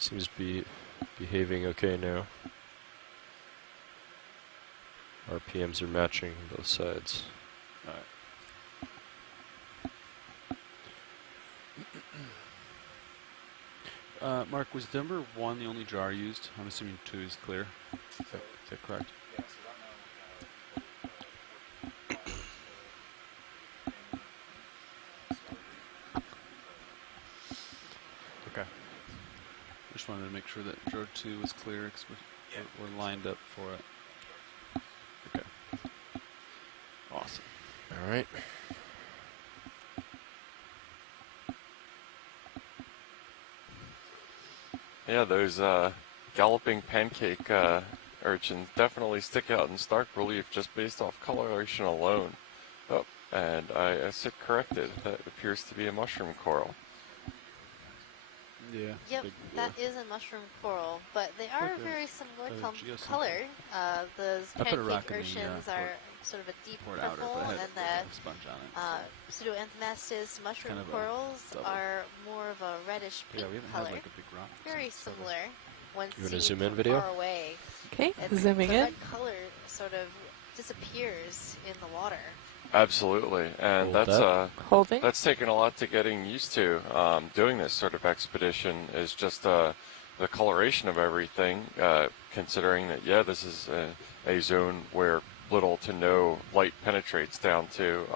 Seems to be behaving okay now. RPMs are matching both sides. Alright. Mark, was Denver 1 the only jar used? I'm assuming 2 is clear. Is that correct? Yeah, so right now we have Okay. Just wanted to make sure that jar 2 was clear because we're lined up for it. Okay. Awesome. All right. Yeah, those galloping pancake urchins definitely stick out in stark relief just based off coloration alone. Oh, and I sit corrected. That appears to be a mushroom coral. Yeah. Yep, that is a mushroom coral, but they are very similar color. Those pancake urchins are sort of a deep purple, and the pseudoanthomastis mushroom corals are more of a reddish pink color. Very similar when seen from far away. Okay, and zooming the in. red color sort of disappears in the water. Absolutely, and that's taken a lot to getting used to. Doing this sort of expedition is just the coloration of everything, considering that, yeah, this is a zone where little to no light penetrates down to.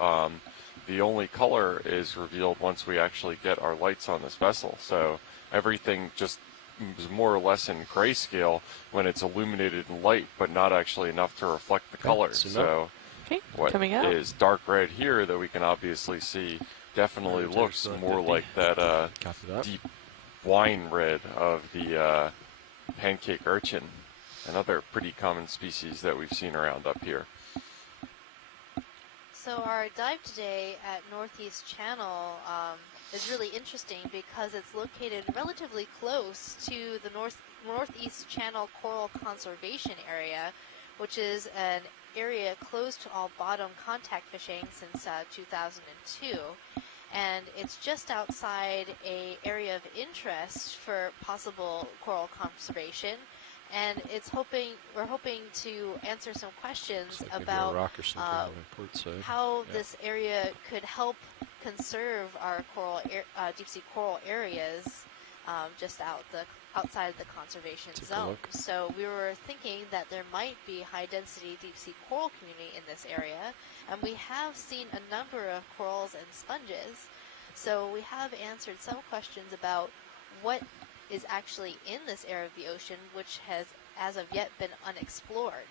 The only color is revealed once we actually get our lights on this vessel, so everything just is more or less in grayscale when it's illuminated in light, but not actually enough to reflect the color. So what is dark red here that we can obviously see definitely looks more like that deep wine red of the pancake urchin, another pretty common species that we've seen around up here. So our dive today at Northeast Channel is really interesting because it's located relatively close to the Northeast Channel Coral Conservation Area, which is an area closed to all bottom contact fishing since 2002. And it's just outside an area of interest for possible coral conservation. And we're hoping to answer some questions about how this area could help conserve our deep sea coral areas just outside the conservation zone. So we were thinking that there might be high density deep sea coral community in this area, and we have seen a number of corals and sponges. So we have answered some questions about what is actually in this area of the ocean, which has as of yet been unexplored.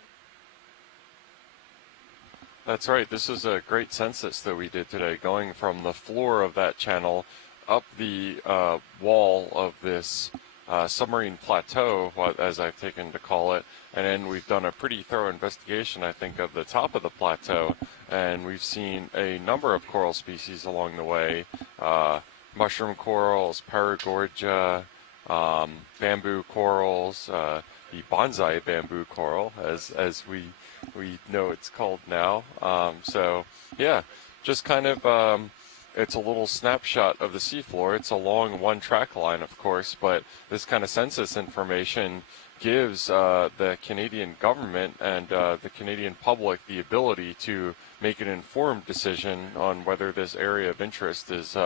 That's right. This is a great census that we did today, going from the floor of that channel up the wall of this submarine plateau, as I've taken to call it, and then we've done a pretty thorough investigation, I think, of the top of the plateau, and we've seen a number of coral species along the way, mushroom corals, paragorgia, bamboo corals, the bonsai bamboo coral, as we know it's called now. So yeah, just kind of it's a little snapshot of the seafloor. It's a long one-track line, of course, but this kind of census information gives the Canadian government and the Canadian public the ability to make an informed decision on whether this area of interest is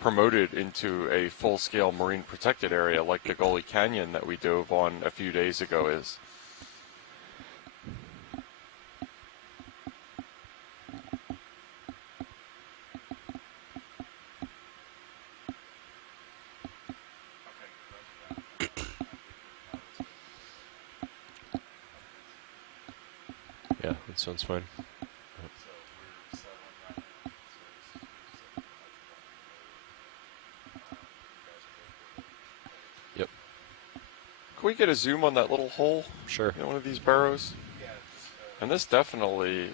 promoted into a full-scale marine protected area like the Gully Canyon that we dove on a few days ago is. Yeah, that sounds fine. Yep. Can we get a zoom on that little hole? Sure. In one of these burrows? And this definitely,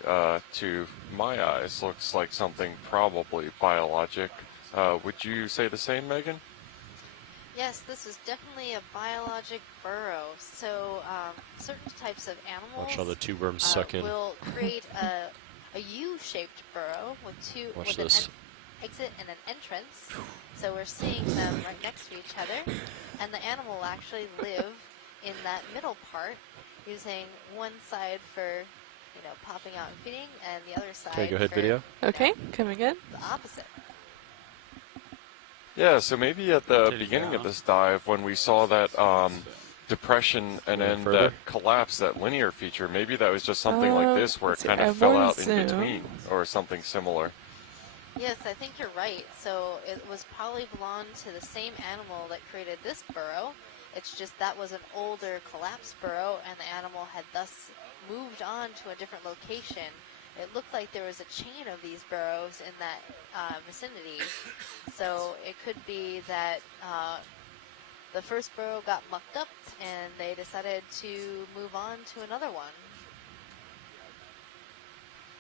to my eyes, looks like something probably biologic. Would you say the same, Megan? Yes, this is definitely a biologic burrow. So certain types of animals Watch how the two worms suck in. will create a U-shaped burrow with Watch this. exit and an entrance. So we're seeing them right next to each other, and the animal will actually live in that middle part, using one side for, popping out and feeding, and the other side Okay, go ahead, for, video. Okay, coming in. the opposite. Yeah, so maybe at the Did it beginning of down? this dive, when we saw that depression and Going then further? that collapse, that linear feature, maybe that was just something like this where it let's see, kind I of fell wanna out in zoom. between, or something similar. Yes, I think you're right. So it was probably belonged to the same animal that created this burrow. It's just that was an older collapsed burrow, and the animal had thus moved on to a different location. It looked like there was a chain of these burrows in that vicinity. So it could be that the first burrow got mucked up, and they decided to move on to another one.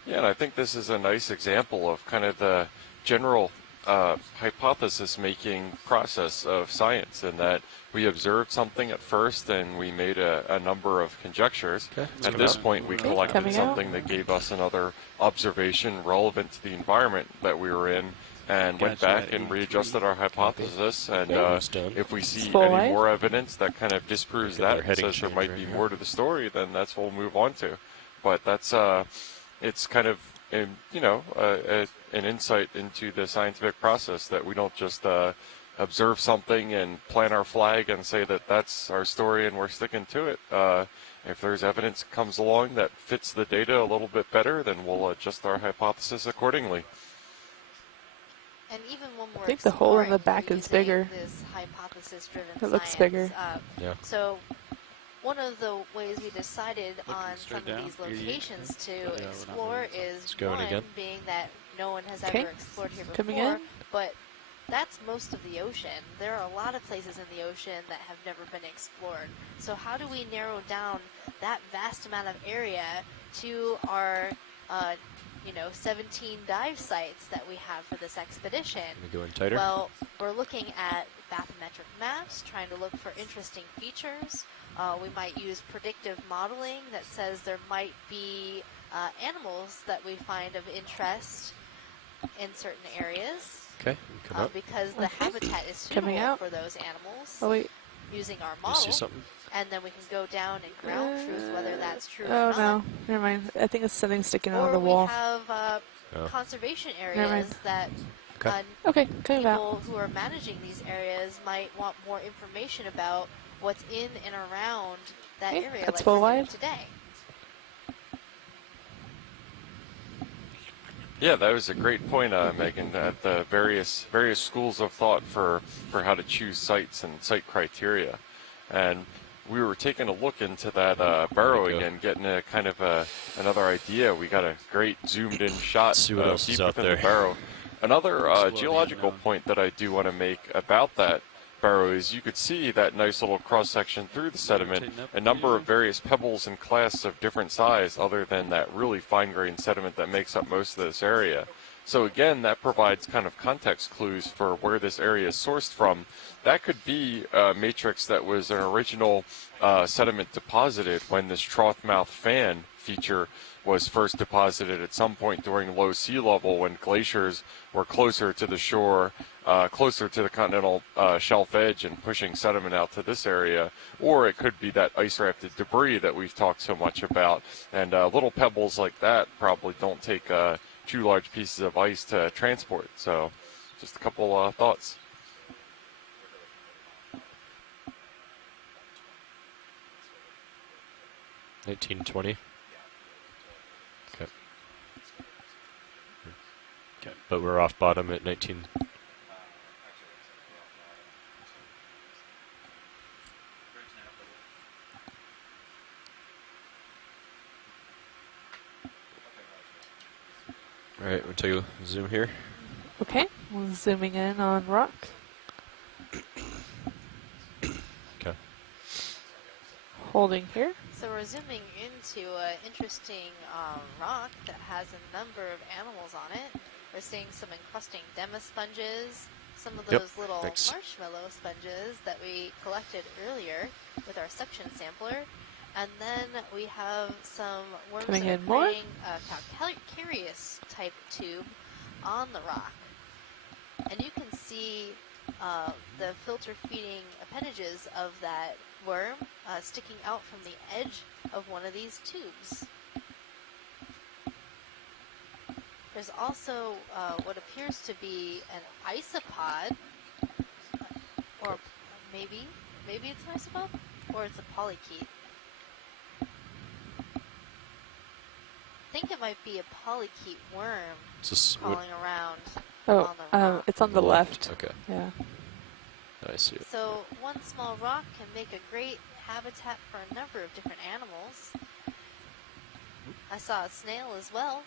Yeah, and I think this is a nice example of kind of the general hypothesis-making process of science, in that we observed something at first and we made a number of conjectures. Okay, At come this out. point, we Okay, collected coming out. something that gave us another observation relevant to the environment that we were in, and went Gotcha, back and 83. readjusted our hypothesis. And Almost done. if we see full any white. more evidence that kind of disproves Look at their that, and heading says there change might right be here. more to the story, then that's what we'll move on to. But that's it's kind of an insight into the scientific process, that we don't just observe something and plant our flag and say that that's our story and we're sticking to it. If there's evidence that comes along that fits the data a little bit better, then we'll adjust our hypothesis accordingly. And even when we're I think the hole in the exploring back is using bigger. this hypothesis-driven It looks science, bigger. Yeah. So one of the ways we decided Looking on some straight of down, these 88, locations to yeah, we're not explore moving, so. is It's going one, again. being that no one has Okay. ever explored here Coming before, in. but that's most of the ocean. There are a lot of places in the ocean that have never been explored. So how do we narrow down that vast amount of area to our 17 dive sites that we have for this expedition? Let me go in tighter. Well, we're looking at bathymetric maps, trying to look for interesting features. We might use predictive modeling that says there might be animals that we find of interest in certain areas, Okay, come up. because the Okay. habitat is Coming suitable out. for those animals, Oh wait. using our You see model, something? and then we can go down and ground truth whether that's true or Oh not. no, never mind. I think it's something sticking out Or of the we wall. have Oh. conservation mind. areas that Okay. Okay, coming back. people who are managing these areas might want more information about what's in and around that Okay, area, that's like full we're doing wide. today. Yeah, that was a great point, Megan, at the various schools of thought for how to choose sites and site criteria. And we were taking a look into that burrowing go. and getting a kind of another idea. We got a great zoomed in shot See what else deep is out within there. the burrow. Another Exploding geological unknown. point that I do want to make about that burrow is you could see that nice little cross section through the sediment, Rotating up a number of here. various pebbles and clasts of different size, other than that really fine grained sediment that makes up most of this area. So again, that provides kind of context clues for where this area is sourced from. That could be a matrix that was an original sediment deposited when this trough mouth fan feature was first deposited at some point during low sea level, when glaciers were closer to the shore, closer to the continental shelf edge, and pushing sediment out to this area. Or it could be that ice-rafted debris that we've talked so much about. And little pebbles like that probably don't take too large pieces of ice to transport. So just a couple thoughts. Yeah. 1920. Okay. Okay. But we're off bottom at 19. All right, we'll take a zoom here. Okay, we're zooming in on rock. Okay. Holding here. So we're zooming into an interesting rock that has a number of animals on it. We're seeing some encrusting demisponges, some of Yep, those little thanks. marshmallow sponges that we collected earlier with our suction sampler. And then we have some worms Coming that are in more. creating a calcareous type tube on the rock. and you can see the filter feeding appendages of that worm sticking out from the edge of one of these tubes. There's also what appears to be an isopod, or maybe it's an isopod, or it's a polychaete. I think it might be a polychaete worm crawling around on the rock. It's on the left. Okay, Yeah. I see it. So one small rock can make a great habitat for a number of different animals. I saw a snail as well.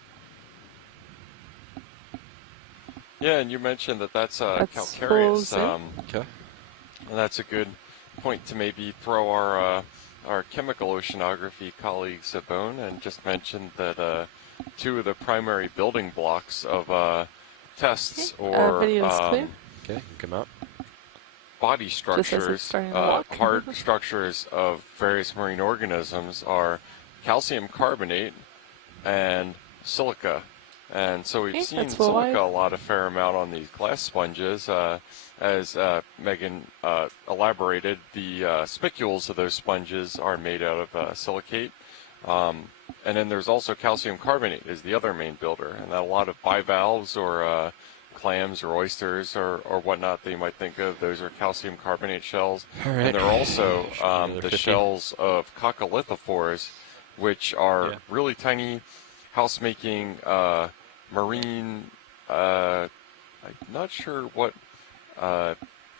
Yeah, and you mentioned that that's That's calcareous. full zoom. Okay. And that's a good point to maybe throw our chemical oceanography colleagues a bone, and just mention that two of the primary building blocks of tests or Video's clear. Okay, you can come out. body Just as structures, it's starting to walk. hard structures of various marine organisms are calcium carbonate and silica. And so we've Okay, seen that's full wide. silica a fair amount on these glass sponges. As Megan elaborated, the spicules of those sponges are made out of silicate. And then there's also calcium carbonate is the other main builder. And a lot of bivalves or clams or oysters or whatnot that you might think of, those are calcium carbonate shells. All right. And they're also Another the 50. shells of coccolithophores, which are really tiny house-making marine, I'm not sure what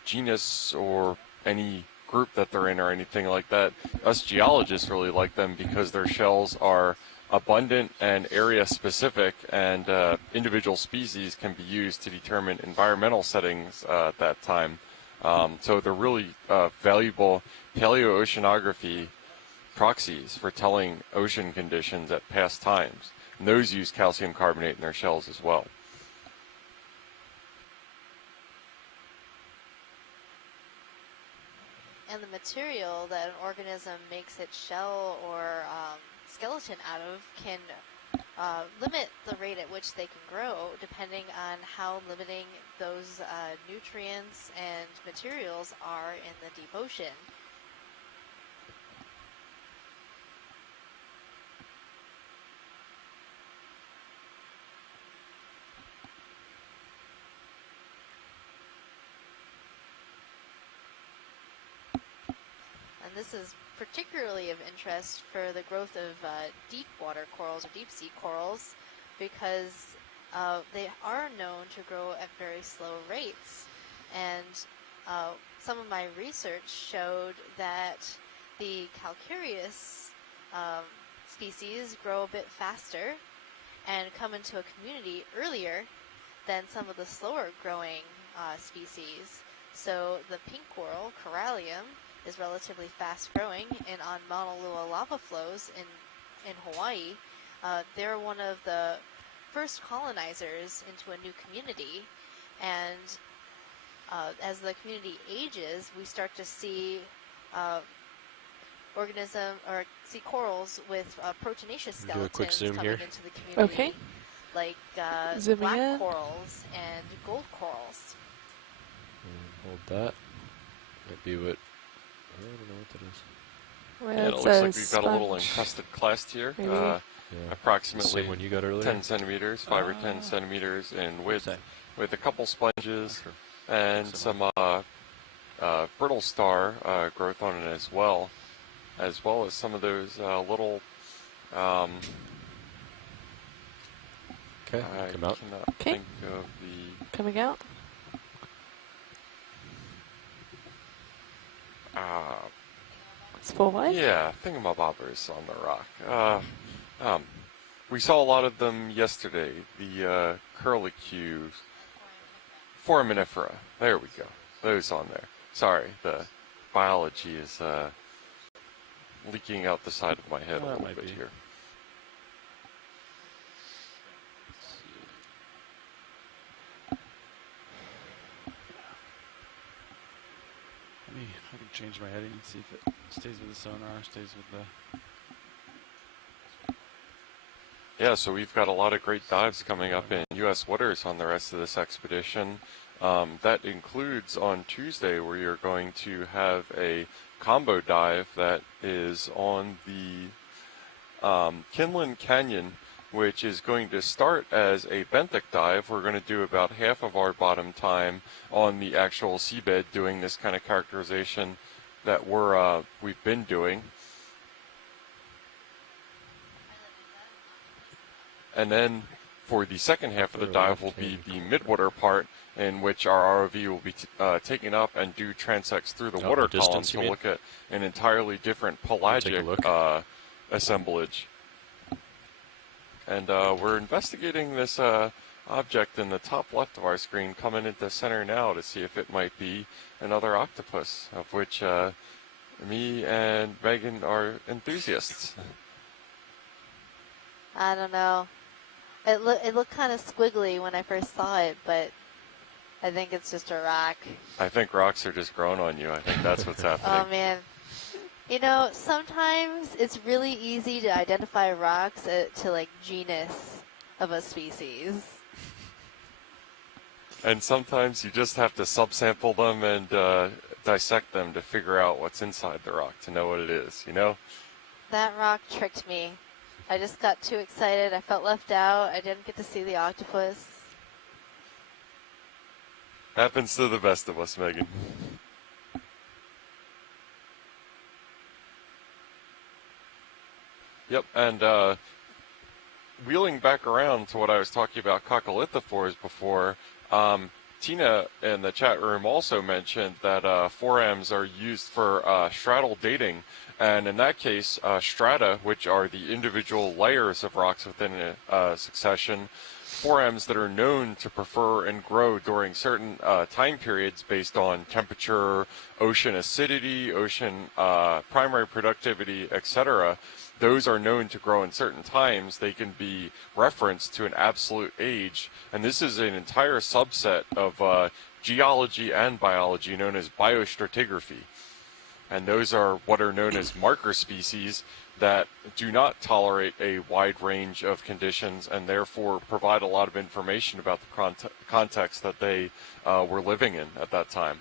genus or any group that they're in or anything like that. Us geologists really like them because their shells are abundant and area specific, and individual species can be used to determine environmental settings at that time. So they're really valuable paleoceanography proxies for telling ocean conditions at past times. And those use calcium carbonate in their shells as well. And the material that an organism makes its shell or skeleton out of can limit the rate at which they can grow, depending on how limiting those nutrients and materials are in the deep ocean. And this is particularly of interest for the growth of deep water corals or deep sea corals, because they are known to grow at very slow rates. And some of my research showed that the calcareous species grow a bit faster and come into a community earlier than some of the slower growing species. So the pink coral, Corallium, is relatively fast growing, and on Mauna Loa lava flows in Hawaii, they're one of the first colonizers into a new community. And as the community ages, we start to see corals with proteinaceous Do a quick skeletons zoom coming here. into the community. Okay. Like Zooming black in. corals and gold corals. Hold that. Might be what. I don't know what that is. Well, Yeah, it it's looks a like we've got a little sponge. encrusted clast here, Maybe. Yeah. approximately Same one you got earlier. 10 centimeters, 5 or 10 centimeters in width, Okay. with a couple sponges Sure. and some brittle star growth on it as well as some of those little, Okay, I come out. cannot Okay. think of the, Coming out. It's full wide. yeah, thingamabobbers on the rock. We saw a lot of them yesterday, the curlicue foraminifera. There we go. Those on there. Sorry, the biology is leaking out the side of my head a Well, that little might bit be. here. I can change my heading and see if it stays with the sonar, stays with the... Yeah, so we've got a lot of great dives coming up in U.S. waters on the rest of this expedition, That includes on Tuesday where you're going to have a combo dive that is on the Kinlan Canyon, which is going to start as a benthic dive. We're going to do about half of our bottom time on the actual seabed doing this kind of characterization that we've been doing. And then for the second half of the dive will be the midwater part, in which our ROV will be taking up and do transects through the water column to look at an entirely different pelagic assemblage. And we're investigating this object in the top left of our screen coming into center now to see if it might be another octopus, of which me and Megan are enthusiasts. I don't know. It looked kind of squiggly when I first saw it, but I think it's just a rock. I think rocks are just growing on you. I think that's what's happening. Oh, man. You know, sometimes it's really easy to identify rocks to, like, genus of a species. And sometimes you just have to subsample them and dissect them to figure out what's inside the rock, to know what it is, you know? That rock tricked me. I just got too excited. I felt left out. I didn't get to see the octopus. Happens to the best of us, Megan. Yep, and wheeling back around to what I was talking about coccolithophores before, Tina in the chat room also mentioned that forams are used for stratal dating, and in that case, strata, which are the individual layers of rocks within a succession, forams that are known to prefer and grow during certain time periods based on temperature, ocean acidity, ocean primary productivity, etc. Those are known to grow in certain times. They can be referenced to an absolute age, and this is an entire subset of geology and biology known as biostratigraphy. And those are what are known as marker species that do not tolerate a wide range of conditions and therefore provide a lot of information about the context that they were living in at that time.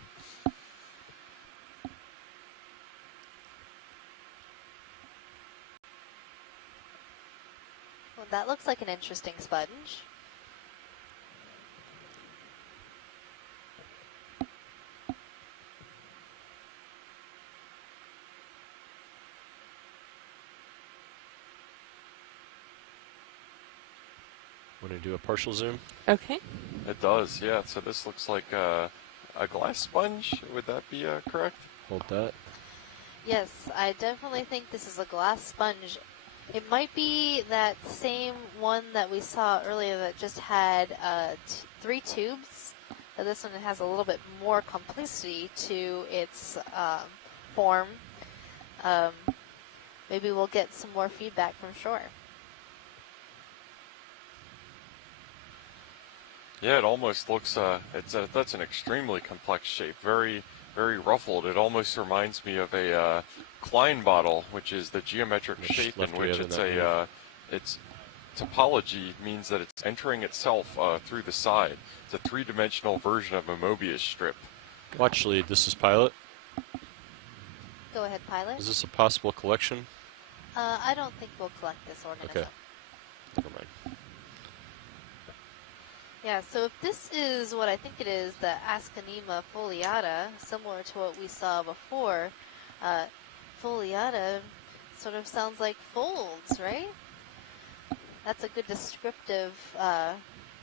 Well, that looks like an interesting sponge. Want to do a partial zoom? Okay. It does, yeah. So this looks like a glass sponge. Would that be correct? Hold that. Yes, I definitely think this is a glass sponge. It might be that same one that we saw earlier that just had 3 tubes. But this one has a little bit more complexity to its form. Maybe we'll get some more feedback from shore. Yeah, it almost looks, that's an extremely complex shape, very, very ruffled. It almost reminds me of a Klein bottle, which is the geometric shape in which it's its topology means that it's entering itself through the side. It's a 3-dimensional version of a Mobius strip. Watch lead, this is Pilot. Go ahead, Pilot. Is this a possible collection? I don't think we'll collect this organism. Okay. Never mind. Yeah, so if this is what I think it is, the Ascanema foliata, similar to what we saw before, foliata sort of sounds like folds, right? That's a good descriptive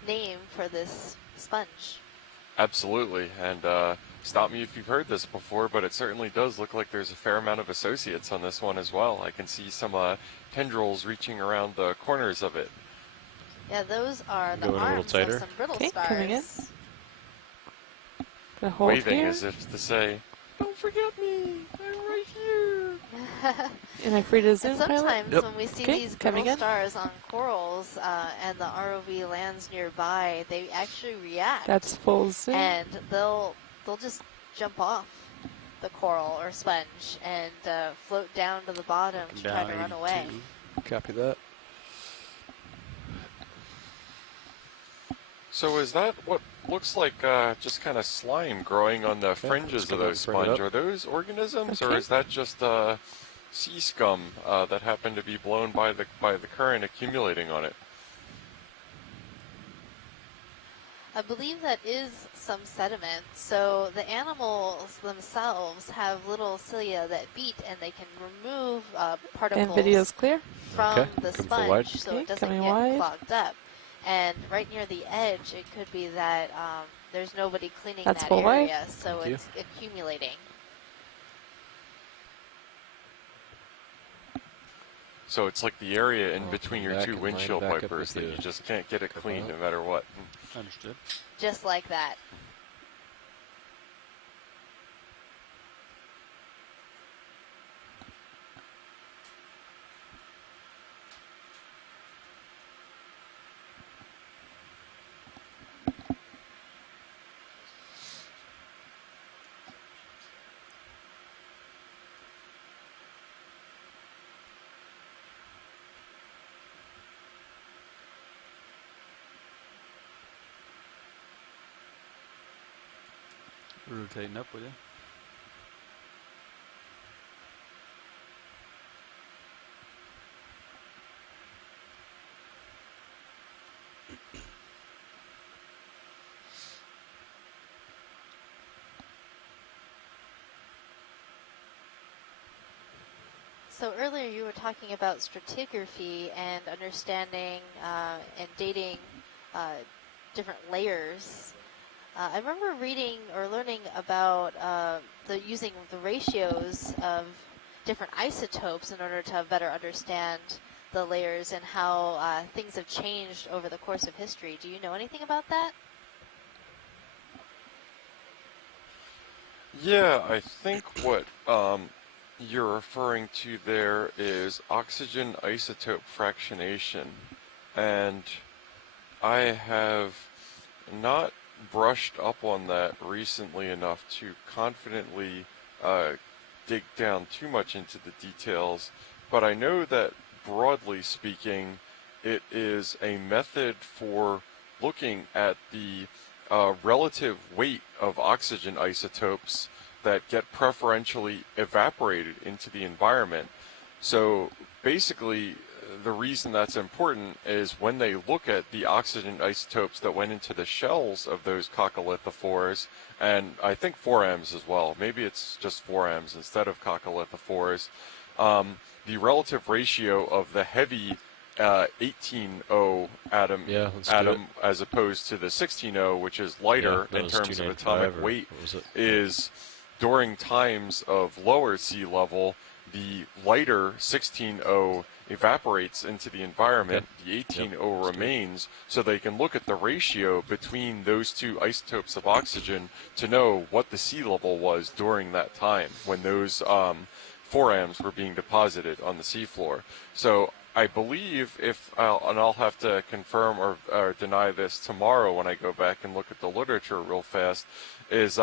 name for this sponge. Absolutely, and stop me if you've heard this before, but it certainly does look like there's a fair amount of associates on this one as well. I can see some tendrils reaching around the corners of it. Yeah, those are the Going a little arms tighter. of some brittle Okay, stars. coming in. The hold Waving here. as if to say, "Don't forget me, I'm right here." Am I free to zoom, And Pilot? sometimes Yep. when we see Okay, these coming brittle in. stars on corals and the ROV lands nearby, they actually react. That's full zoom. And they'll just jump off the coral or sponge and float down to the bottom to try to run away. Copy that. So is that what looks like just kind of slime growing on the fringes just of go ahead those and bring it sponge? up. Are those organisms, or Okay. is that just sea scum that happened to be blown by the current accumulating on it? I believe that is some sediment. So the animals themselves have little cilia that beat, and they can remove And particles video's clear. from Okay, the come full wide. sponge, so Okay, it doesn't coming get wide. clogged up. And right near the edge, it could be that there's nobody cleaning That's that full wide. area, so Thank you. it's accumulating. So it's like the area in I'll between come your back two and line windshield back up wipers with that you. you just can't get it Come clean up. no matter what. Understood. Just like that. Rotating up with you. So earlier you were talking about stratigraphy and understanding and dating different layers. I remember reading or learning about using the ratios of different isotopes in order to better understand the layers and how things have changed over the course of history. Do you know anything about that? Yeah, I think what you're referring to there is oxygen isotope fractionation, and I have not brushed up on that recently enough to confidently dig down too much into the details, but I know that broadly speaking, it is a method for looking at the relative weight of oxygen isotopes that get preferentially evaporated into the environment. So basically, the reason that's important is when they look at the oxygen isotopes that went into the shells of those coccolithophores, and I think forams as well, maybe it's just forams instead of coccolithophores, the relative ratio of the heavy 18O atom, Yeah, let's do it. as opposed to the 16O, which is lighter that in was terms of 295 atomic or weight, what was it? is during times of lower sea level, the lighter 16O evaporates into the environment, the 18O remains, so they can look at the ratio between those two isotopes of oxygen to know what the sea level was during that time when those forams were being deposited on the seafloor. So I believe I'll have to confirm or deny this tomorrow when I go back and look at the literature real fast, is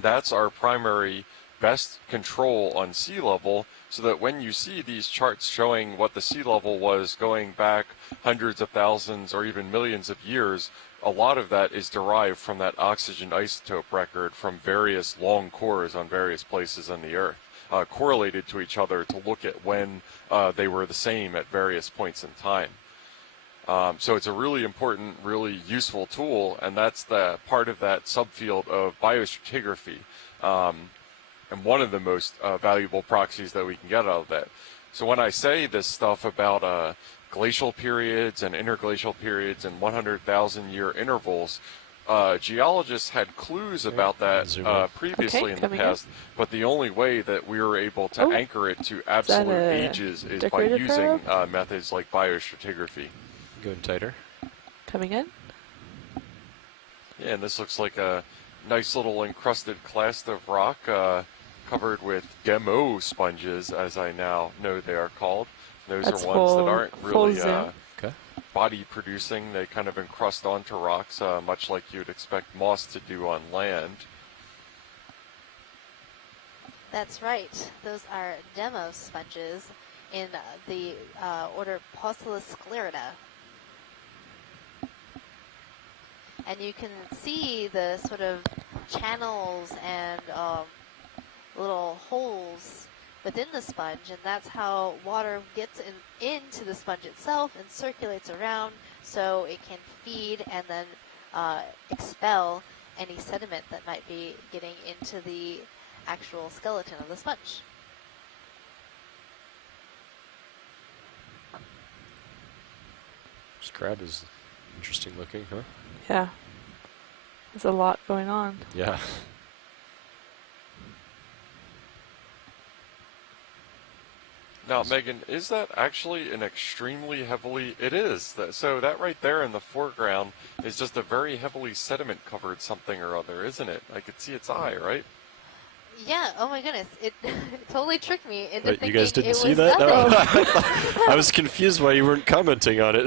that's our primary best control on sea level, so that when you see these charts showing what the sea level was going back hundreds of thousands or even millions of years, a lot of that is derived from that oxygen isotope record from various long cores on various places on the Earth, correlated to each other to look at when they were the same at various points in time. So it's a really important, really useful tool, and that's the part of that subfield of biostratigraphy, and one of the most valuable proxies that we can get out of that. So when I say this stuff about glacial periods and interglacial periods and 100,000-year intervals, geologists had clues about that Zoom in. previously Okay, in the coming past, but the only way that we were able to Oh, anchor it to absolute a ages is by decorated using probe? methods like biostratigraphy. Going tighter. Coming in. Yeah, and this looks like a nice little encrusted clast of rock covered with demo sponges, as I now know they are called. Those That's are ones that full- aren't full really zoom. Okay. body producing. They kind of encrust onto rocks, much like you'd expect moss to do on land. That's right. Those are demo sponges in the order Poscellosclerida. and you can see the sort of channels and little holes within the sponge, and that's how water gets into the sponge itself and circulates around so it can feed and then expel any sediment that might be getting into the actual skeleton of the sponge. This crab is interesting looking, huh? Yeah. There's a lot going on. Yeah. Now, Megan, is that actually an extremely heavily... It is. So that right there in the foreground is just a very heavily sediment-covered something or other, isn't it? I could see its eye, right? Yeah, oh my goodness, it totally tricked me into Wait, thinking you guys didn't it see was that? nothing. I was confused why you weren't commenting on it.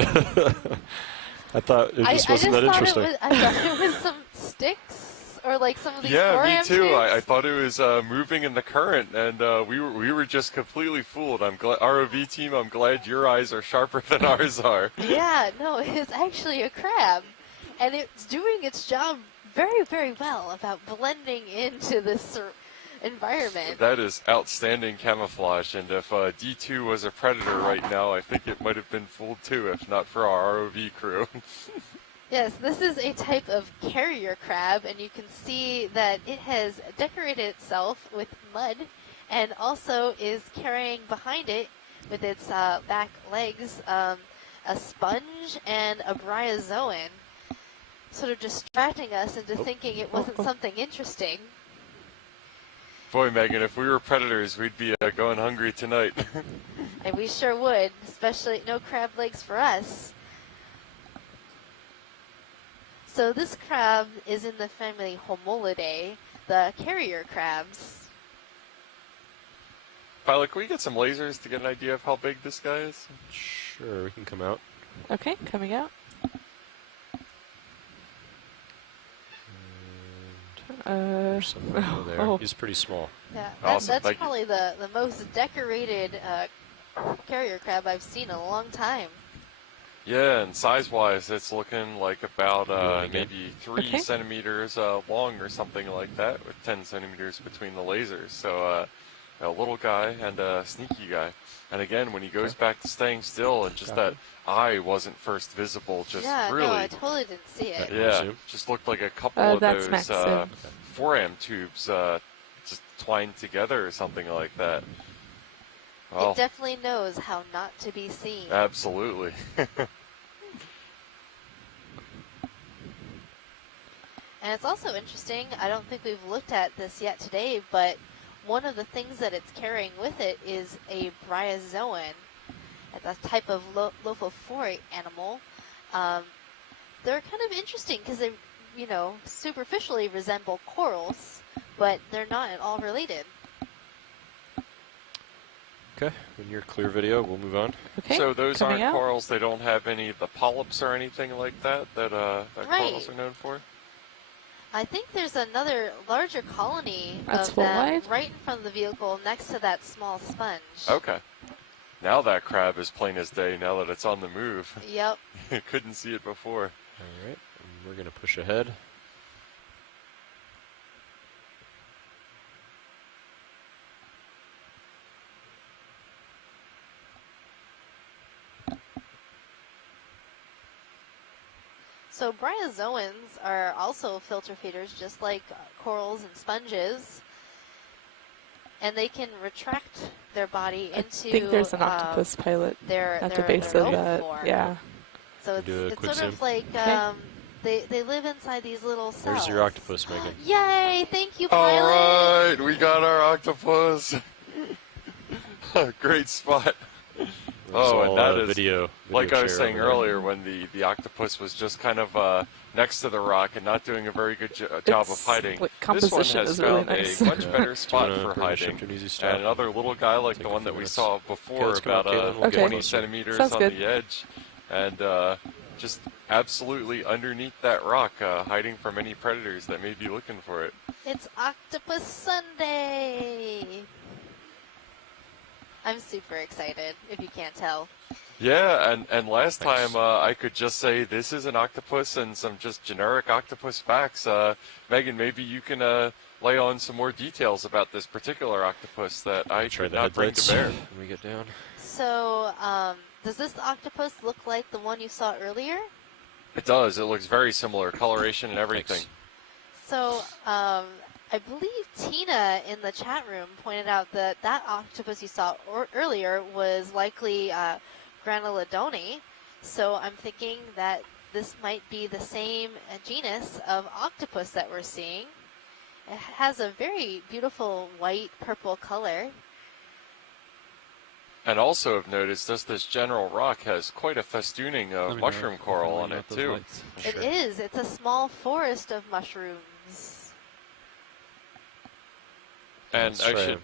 I thought it just wasn't that interesting. I thought it was some sticks or like some of these Yeah, me forearm too. I tubes. thought it was moving in the current, and we were just completely fooled. I'm glad, ROV team, I'm glad your eyes are sharper than ours are. Yeah, no, it's actually a crab, and it's doing its job very, very well about blending into this environment. That is outstanding camouflage, and if D2 was a predator right now, I think it might have been fooled too, if not for our ROV crew. Yes, this is a type of carrier crab, and you can see that it has decorated itself with mud and also is carrying behind it with its back legs a sponge and a bryozoan, sort of distracting us into thinking it wasn't something interesting. Boy, Megan, if we were predators, we'd be going hungry tonight. And we sure would, especially no crab legs for us. So this crab is in the family Homolidae, the carrier crabs. Pilot, can we get some lasers to get an idea of how big this guy is? Sure, we can come out. Okay, coming out. There's something over there. oh. He's pretty small. Yeah, Awesome, that's thank you. probably the most decorated carrier crab I've seen in a long time. Yeah, and size-wise, it's looking like about again? maybe 3 Okay. centimeters long or something like that, with 10 centimeters between the lasers. So a little guy and a sneaky guy. And again, when he goes back to staying still, and just that eye wasn't first visible, just Yeah, really, no, I totally didn't see it. Okay. yeah, Zoom? just looked like a couple of That's those Max Zoom. forearm tubes just twined together or something like that. It definitely knows how not to be seen. Absolutely. And it's also interesting, I don't think we've looked at this yet today, but one of the things that it's carrying with it is a bryozoan. It's a type of lophophoric animal. They're kind of interesting because they, you know, superficially resemble corals, but they're not at all related. Okay, when you're clear video, we'll move on. Okay, So those coming aren't out. corals, they don't have any of the polyps or anything like that that Right. corals are known for? I think there's another larger colony That's of full them wide? right in front of the vehicle next to that small sponge. Okay. Now that crab is plain as day now that it's on the move. Yep. Couldn't see it before. All right, and we're going to push ahead. So bryozoans are also filter feeders, just like corals and sponges, and they can retract their body I into think there's an octopus pilot their at the their base their of own that. form. Yeah. So Do a it's quick sort of zoom. like Okay. they live inside these little cells. There's your octopus, Megan. Yay! Thank you, All pilot. right, we got our octopus. Great spot. There's Oh, and all, that is, video like I was chair saying over there. earlier, when the octopus was just kind of next to the rock and not doing a very good job of Its, hiding. like, This one composition has is really found nice. a much better Do spot you wanna for bring the ship hiding. to an easy stop? And another little guy like Take the a one few that we minutes. saw Okay, before, let's come out, about Caitlin. We'll get 20 closer. centimeters Sounds on good. the edge, and just absolutely underneath that rock, hiding from any predators that may be looking for it. It's Octopus Sunday. I'm super excited, if you can't tell. Yeah, and last time I could just say this is an octopus and some just generic octopus facts. Megan, maybe you can lay on some more details about this particular octopus that I Try could the not bring to headlights bear. when we get down. So, does this octopus look like the one you saw earlier? It does. It looks very similar, coloration and everything. Thanks. So, I believe Tina in the chat room pointed out that that octopus you saw earlier was likely Granulodone. So I'm thinking that this might be the same genus of octopus that we're seeing. It has a very beautiful white-purple color. And also have noticed this general rock has quite a festooning of mushroom coral on it, too. It is. It's a small forest of mushrooms. And I should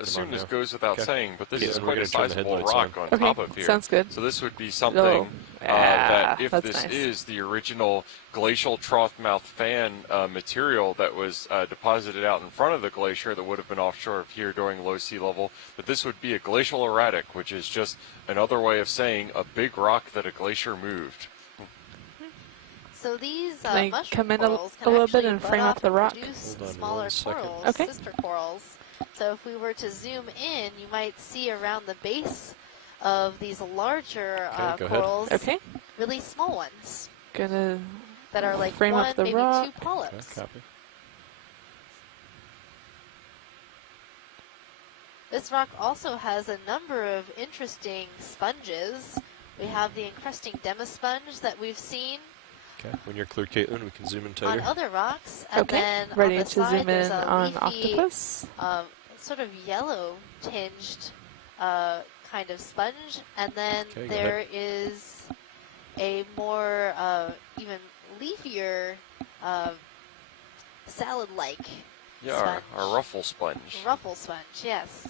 assume this goes without saying, but this is quite a sizable rock on top of here. Sounds good. So this would be something that if this nice. is the original glacial trough mouth fan material that was deposited out in front of the glacier that would have been offshore of here during low sea level, that this would be a glacial erratic, which is just another way of saying a big rock that a glacier moved. So these Can I mushroom come in corals a can little actually bit and bud frame off up the and rock? produce Hold on smaller 1 second. corals, Okay. sister corals. So if we were to zoom in, you might see around the base of these larger go ahead. corals, Okay. really small ones Gonna that are like frame up one, the maybe rock. two polyps. Copy. This rock also has a number of interesting sponges. We have the encrusting demasponge that we've seen Okay. When you're clear, Caitlin, we can zoom in on tighter. other rocks. And Okay. then Ready on the to side, zoom there's in a on leafy, octopus. sort of yellow tinged kind of sponge. And then Okay, go there is a more even leafier salad-like Yeah, sponge. our ruffle sponge. Ruffle sponge, yes.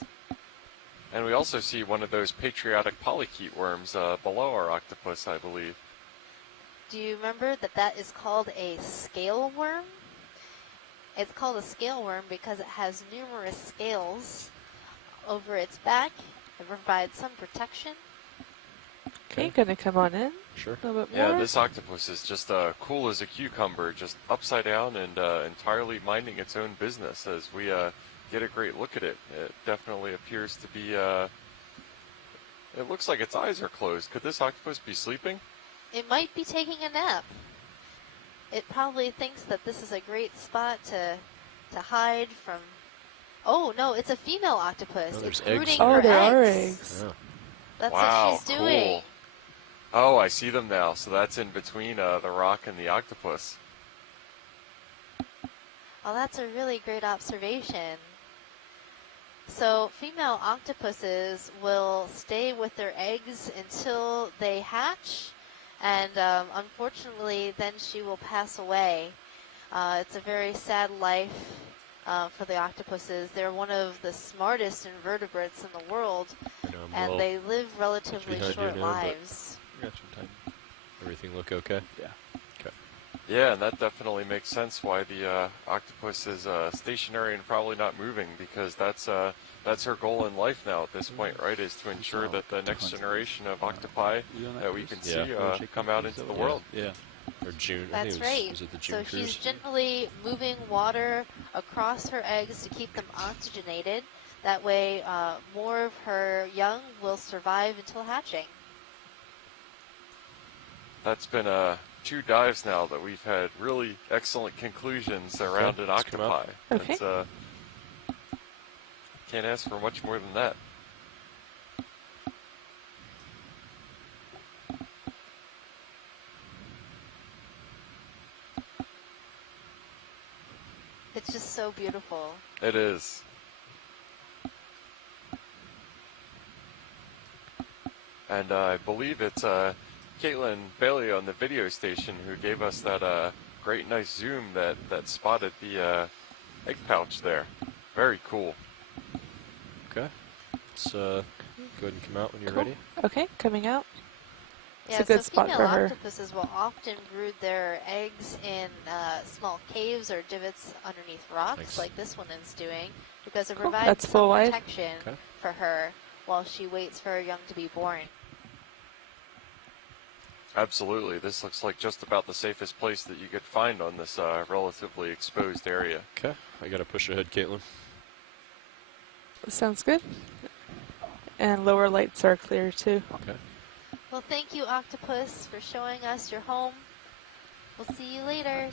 And we also see one of those patriotic polychaete worms below our octopus, I believe. Do you remember that that is called a scale worm? It's called a scale worm because it has numerous scales over its back. It provides some protection. Okay, gonna come on in Sure. a little bit Yeah, more. this octopus is just cool as a cucumber, just upside down and entirely minding its own business as we get a great look at it. It definitely appears to be, it looks like its eyes are closed. Could this octopus be sleeping? It might be taking a nap. It probably thinks that this is a great spot to hide from. Oh no, it's a female octopus. Oh, there's it's eggs brooding there. her Oh, there are eggs. eggs. Oh. That's Wow, what she's doing. cool. Oh, I see them now. So that's in between the rock and the octopus. Oh, that's a really great observation. So female octopuses will stay with their eggs until they hatch, and unfortunately then she will pass away. It's a very sad life for the octopuses. They're one of the smartest invertebrates in the world, I know I'm and well they live relatively behind you short now, but- lives. We got some time. Everything look okay? Yeah. Okay. Yeah, and that definitely makes sense why the octopus is stationary and probably not moving, because that's her goal in life now at this point, right? Is to ensure that the next generation of octopi that we can Yeah. see come out into the world. Yeah. Or June. I That's think it was, right. Was it the So June she's cruise? gently moving water across her eggs to keep them oxygenated. That way, more of her young will survive until hatching. That's been 2 dives now that we've had really excellent conclusions around an let's come octopi. out. Okay. That's, can't ask for much more than that. It's just so beautiful. It is. And I believe it's Caitlin Bailey on the video station who gave us that great nice zoom that spotted the egg pouch there. Very cool. Okay. Let's go ahead and come out when you're Cool. ready. Okay, coming out. It's Yeah, a good so spot female for her. octopuses will often brood their eggs in small caves or divots underneath rocks, Thanks. like this one is doing, because it Cool. provides That's some full wide. protection Okay. for her while she waits for her young to be born. Absolutely. This looks like just about the safest place that you could find on this relatively exposed area. Okay, I gotta push ahead, Caitlin. Sounds good. And lower lights are clear too. Okay. Well, thank you, Octopus, for showing us your home. We'll see you later.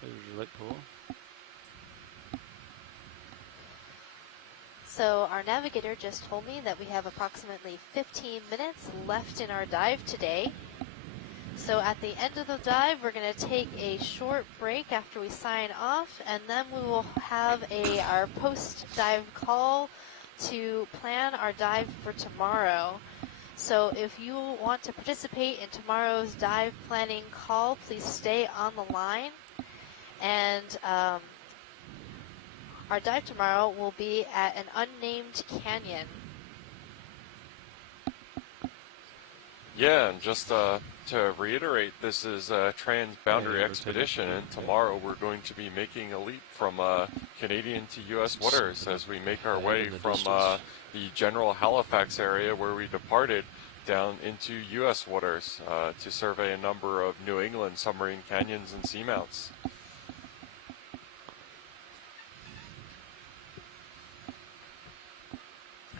There's your light pole. So our navigator just told me that we have approximately 15 minutes left in our dive today. So at the end of the dive, we're going to take a short break after we sign off, and then we will have our post-dive call to plan our dive for tomorrow. So if you want to participate in tomorrow's dive planning call, please stay on the line. And our dive tomorrow will be at an unnamed canyon. Yeah, and just to reiterate, this is a trans-boundary expedition, and tomorrow we're going to be making a leap from Canadian to U.S. waters as we make our way from the general Halifax area where we departed down into U.S. waters to survey a number of New England submarine canyons and seamounts.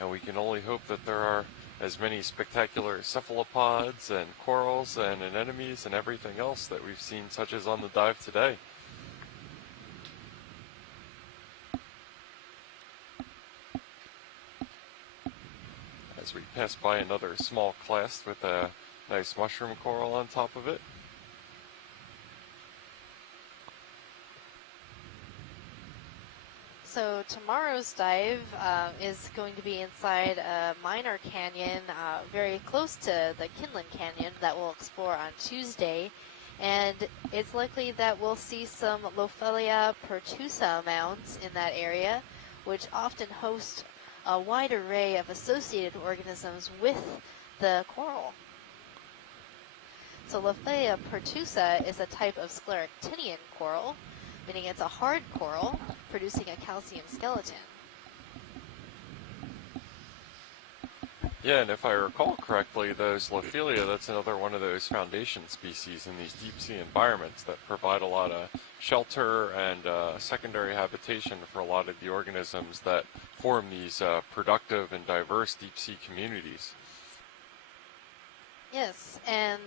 And we can only hope that there are as many spectacular cephalopods and corals and anemones and everything else that we've seen, such as on the dive today. As we pass by another small clast with a nice mushroom coral on top of it. So tomorrow's dive is going to be inside a minor canyon very close to the Kinlan Canyon that we'll explore on Tuesday. And it's likely that we'll see some Lophelia pertusa mounds in that area, which often host a wide array of associated organisms with the coral. So Lophelia pertusa is a type of scleractinian coral, meaning it's a hard coral producing a calcium skeleton. Yeah, and if I recall correctly, those Lophelia, that's another one of those foundation species in these deep sea environments that provide a lot of shelter and secondary habitation for a lot of the organisms that form these productive and diverse deep sea communities. Yes, and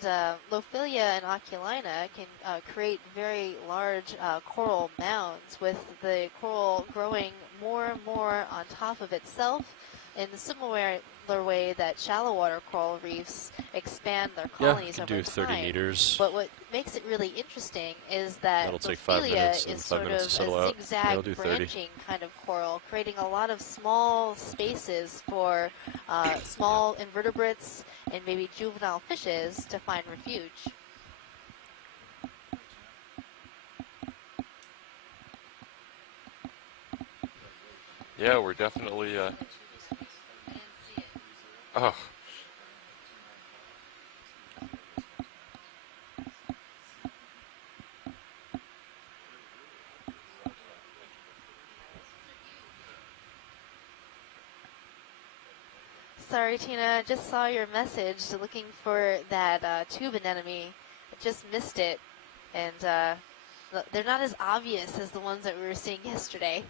Lophelia and Oculina can create very large coral mounds, with the coral growing more and more on top of itself in the similar way that shallow water coral reefs expand their colonies yeah, over do 30 time. meters. But what makes it really interesting is that That'll take 5 Lophelia minutes, is and 5 sort minutes of to settle a out. zigzag I'll do 30. branching kind of coral, creating a lot of small spaces for small invertebrates and maybe juvenile fishes to find refuge. Yeah, we're definitely... Oh. Sorry, Tina, just saw your message looking for that tube anemone. I just missed it, and they're not as obvious as the ones that we were seeing yesterday.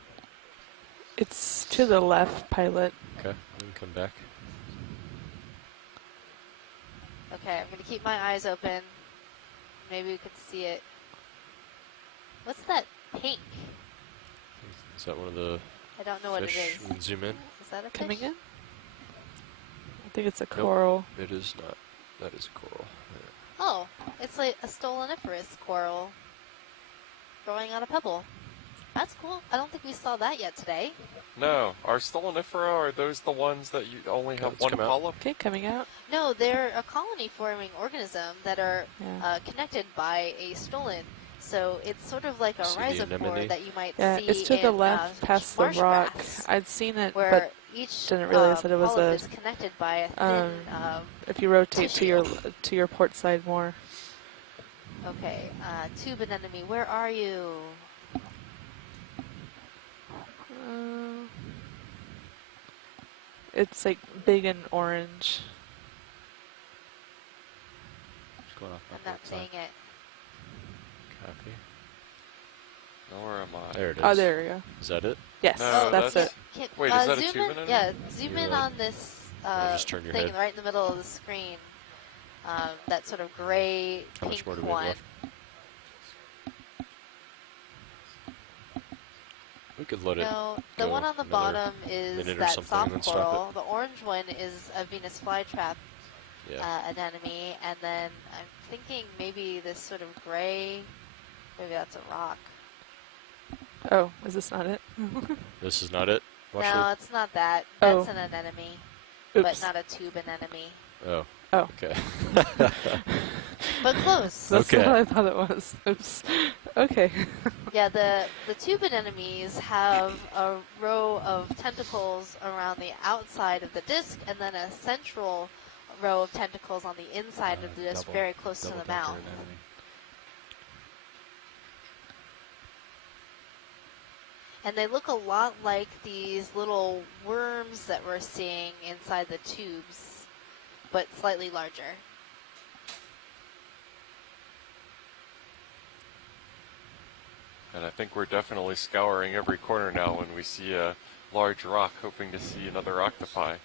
It's to the left, pilot. Okay, we can come back. Okay, I'm going to keep my eyes open. Maybe we could see it. What's that pink? Is that one of the I don't know what it fish? is. We can zoom in. Is that a fish? Coming in? I think it's a coral. Nope, it is not. That is a coral. Yeah. Oh, it's like a stoloniferous coral growing on a pebble. That's cool. I don't think we saw that yet today. No, are stolonifera, are those the ones that you only have let's one come out. polyp? Okay, coming out. No, they're a colony-forming organism that are Yeah. connected by a stolon. So it's sort of like a See the rhizophore anemone? that you might Yeah, see it's to the in, left, past the marsh rock. grass, I'd seen it, where but each didn't realize that it was polyp a, is connected by a thin if you rotate tissue. to your port side more. Okay, tube anemone, where are you? It's like big and orange. Just going off my I'm not port side. seeing it. Copy. Now where am I? There it is. Oh, there we go. Is that it? Yes, No, that's that's- it. Wait, is that a zoom tube in? anemone? Yeah, zoom You're in like- on this just turn your thing head. right in the middle of the screen. That sort of gray, How much pink more do we have one. left? We could let it No, the go one on the another bottom is minute or that something soft and then stop coral. The orange one is a Venus flytrap Yeah. anemone, and then I'm thinking maybe this sort of gray, maybe that's a rock. Oh, is this not it? This is not it? Watch No, your... it's not that. Oh. That's an anemone, but Oops. not a tube anemone. Oh. Oh. Okay. But close. That's Okay. what I thought it was. Oops. Okay. Yeah, the tube anemones have a row of tentacles around the outside of the disc, and then a central row of tentacles on the inside of the disc, Double- very close to double the decker mouth. anemone. And they look a lot like these little worms that we're seeing inside the tubes, but slightly larger. And I think we're definitely scouring every corner now when we see a large rock, hoping to see another octopi.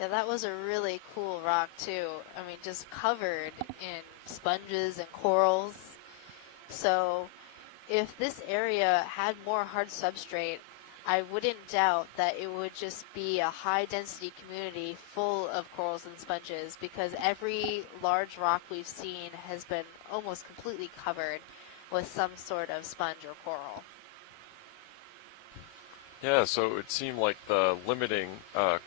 Yeah, that was a really cool rock too. I mean, just covered in sponges and corals. So if this area had more hard substrate, I wouldn't doubt that it would just be a high density community full of corals and sponges, because every large rock we've seen has been almost completely covered with some sort of sponge or coral. Yeah, so it would seem like the limiting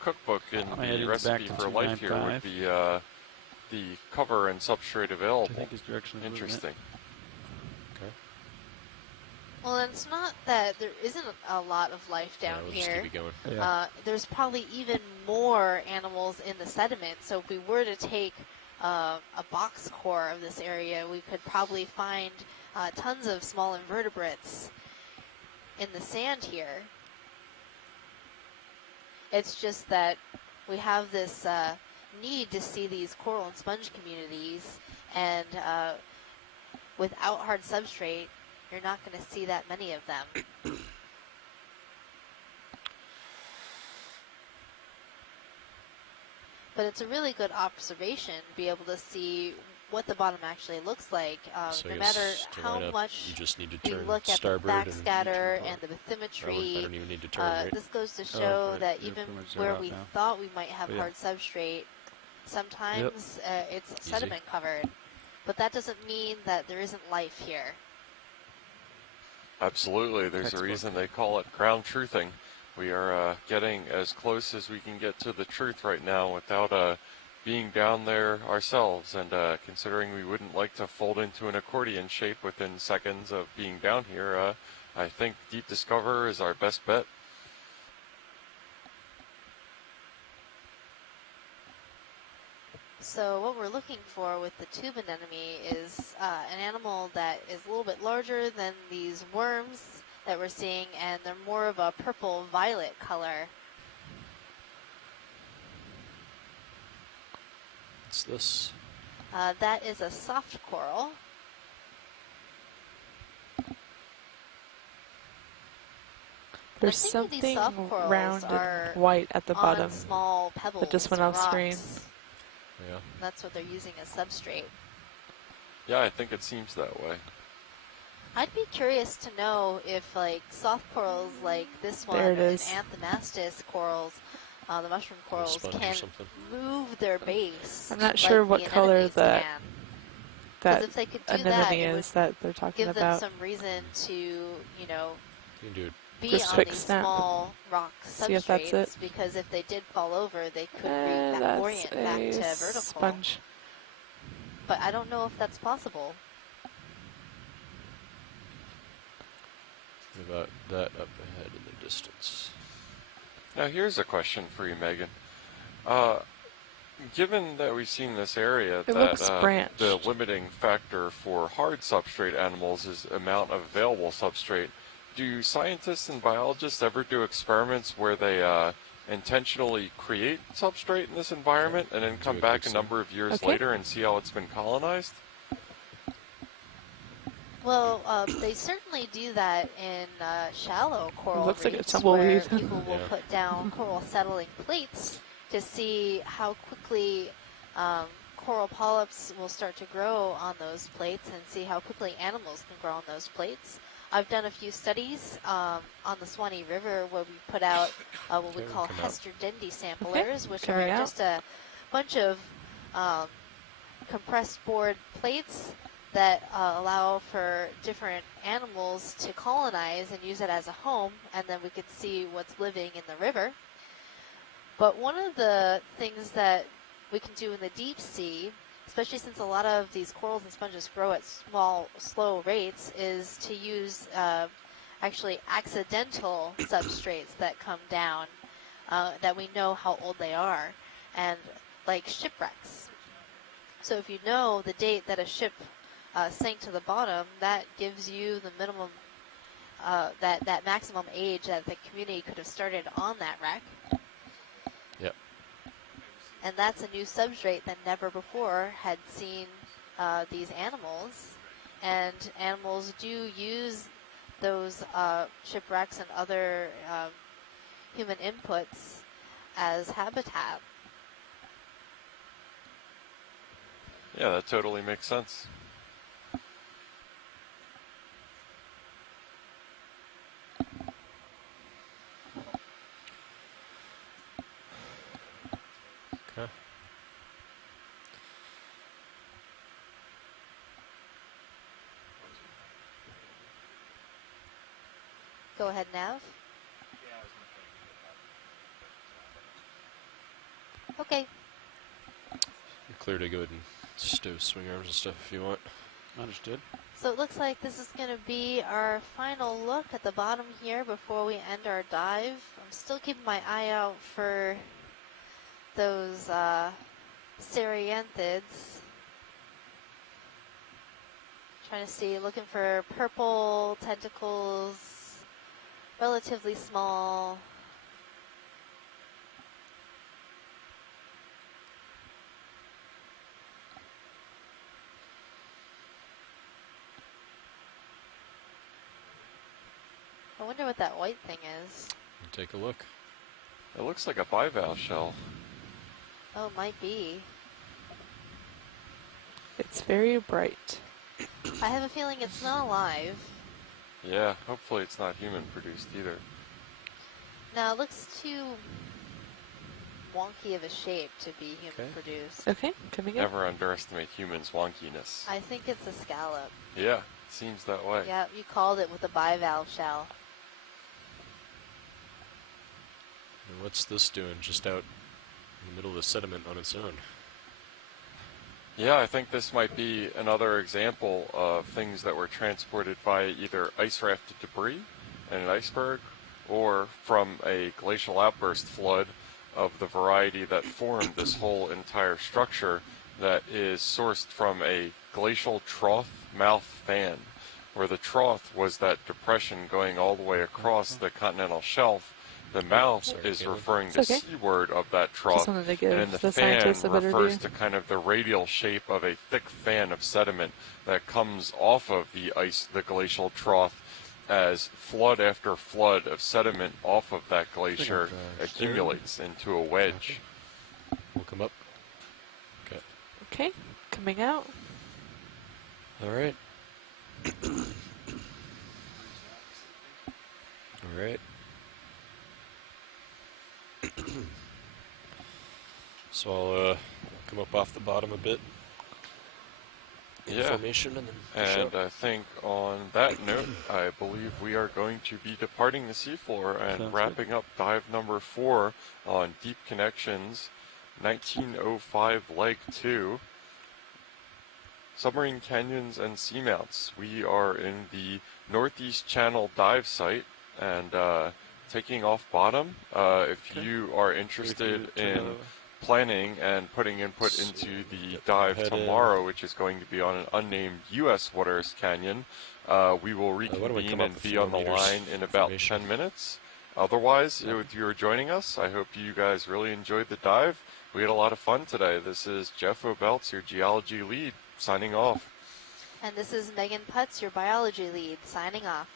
cookbook in I'm the heading recipe back to for life here would 295. be the cover and substrate Which I available. think is direction of movement. Interesting. Okay. Well, and it's not that there isn't a lot of life down Yeah, we'll just here. keep it going. Yeah. There's probably even more animals in the sediment. So if we were to take a box core of this area, we could probably find tons of small invertebrates in the sand here. It's just that we have this need to see these coral and sponge communities, and without hard substrate, you're not going to see that many of them. But it's a really good observation to be able to see what the bottom actually looks like. So I No guess matter to how line up, much you just need to we turn look at the starboard backscatter and the I bathymetry, don't even need to turn, right? this goes to show right. that You're even pretty much zeroed where out we now. thought we might have Oh, yeah. hard substrate, sometimes it's Easy. sediment covered. But that doesn't mean that there isn't life here. Absolutely, there's a Textbook. reason they call it ground truthing. We are getting as close as we can get to the truth right now without being down there ourselves, and considering we wouldn't like to fold into an accordion shape within seconds of being down here, I think Deep Discover is our best bet. So what we're looking for with the tube anemone is an animal that is a little bit larger than these worms that we're seeing, and they're more of a purple-violet color. What's this? That is a soft coral. There's I'm thinking these something soft corals round are and white at the on bottom. small pebbles just went or off screen. rocks. Yeah. That's what they're using as substrate. Yeah, I think it seems that way. I'd be curious to know if, like, soft corals like this one There it and is. anthomastus corals, the mushroom corals, sponge or can something. move their base. I'm not like sure the what color anemones that can. 'Cause that if they could do anemone that, it is that they're talking give them about. some reason to, you know, You can do it. be Just on quick these snap. small rock See if that's it. substrates, because if they did fall over, they could That's orient back a to vertical. sponge. But I don't know if that's possible. What about that up ahead in the distance? Now here's a question for you, Megan. given that we've seen this area, It looks that branched. the limiting factor for hard substrate animals is amount of available substrate, do scientists and biologists ever do experiments where they intentionally create substrate in this environment and then come back a number of years later and see how it's been colonized? Well, they certainly do that in shallow coral looks like a reefs, tumbleweed. where people will Yeah. put down coral settling plates to see how quickly coral polyps will start to grow on those plates and see how quickly animals can grow on those plates. I've done a few studies on the Swanee River where we put out what we Okay, call come out. Hester Dendy samplers, which coming are out. just a bunch of compressed board plates that allow for different animals to colonize and use it as a home, and then we could see what's living in the river. But one of the things that we can do in the deep sea, especially since a lot of these corals and sponges grow at small, slow rates, is to use actually accidental substrates that come down that we know how old they are, and like shipwrecks. So if you know the date that a ship sank to the bottom, that gives you the minimum, that maximum age that the community could have started on that wreck. Yep. And that's a new substrate that never before had seen these animals. And animals do use those shipwrecks and other human inputs as habitat. Yeah, that totally makes sense. Okay. Go ahead, Nav. Okay. You're clear to go ahead and stow swing arms and stuff if you want. Understood. So it looks like this is going to be our final look at the bottom here before we end our dive. I'm still keeping my eye out for those Cereanthids. Trying to see, looking for purple tentacles, relatively small. I wonder what that white thing is. Take a look. It looks like a bivalve shell. Oh, it might be. It's very bright. I have a feeling it's not alive. Yeah, hopefully it's not human produced either. Now, it looks too wonky of a shape to be human produced. Okay, coming up. Never underestimate humans' wonkiness. I think it's a scallop. Yeah, seems that way. Yeah, you called it with a bivalve shell. And what's this doing just out in the middle of the sediment on its own? Yeah, I think this might be another example of things that were transported by either ice rafted debris in an iceberg or from a glacial outburst flood of the variety that formed this whole entire structure that is sourced from a glacial trough mouth fan, where the trough was that depression going all the way across the continental shelf. The mouth is referring to seaward of that trough, Just wanted to give and then the the fan scientists a better refers view. to kind of the radial shape of a thick fan of sediment that comes off of the ice, the glacial trough, as flood after flood of sediment off of that glacier accumulates into a wedge. We'll come up. Okay. Okay, coming out. All right. All right. So I'll come up off the bottom a bit. Yeah. Formation and then push And up. I think on that note, I believe we are going to be departing the seafloor and Sounds wrapping up dive number 4 on Deep Connections 1905 Leg 2. Submarine canyons and seamounts. We are in the Northeast Channel dive site and taking off bottom. If you are interested in planning and putting input into the get my dive head in. tomorrow, which is going to be on an unnamed U.S. waters canyon. We will Why don't we reconvene come up and with be more on the meters line in about information? 10 minutes. Otherwise, if you're joining us, I hope you guys really enjoyed the dive. We had a lot of fun today. This is Jeff O'Belts, your geology lead, signing off. And this is Megan Putz, your biology lead, signing off.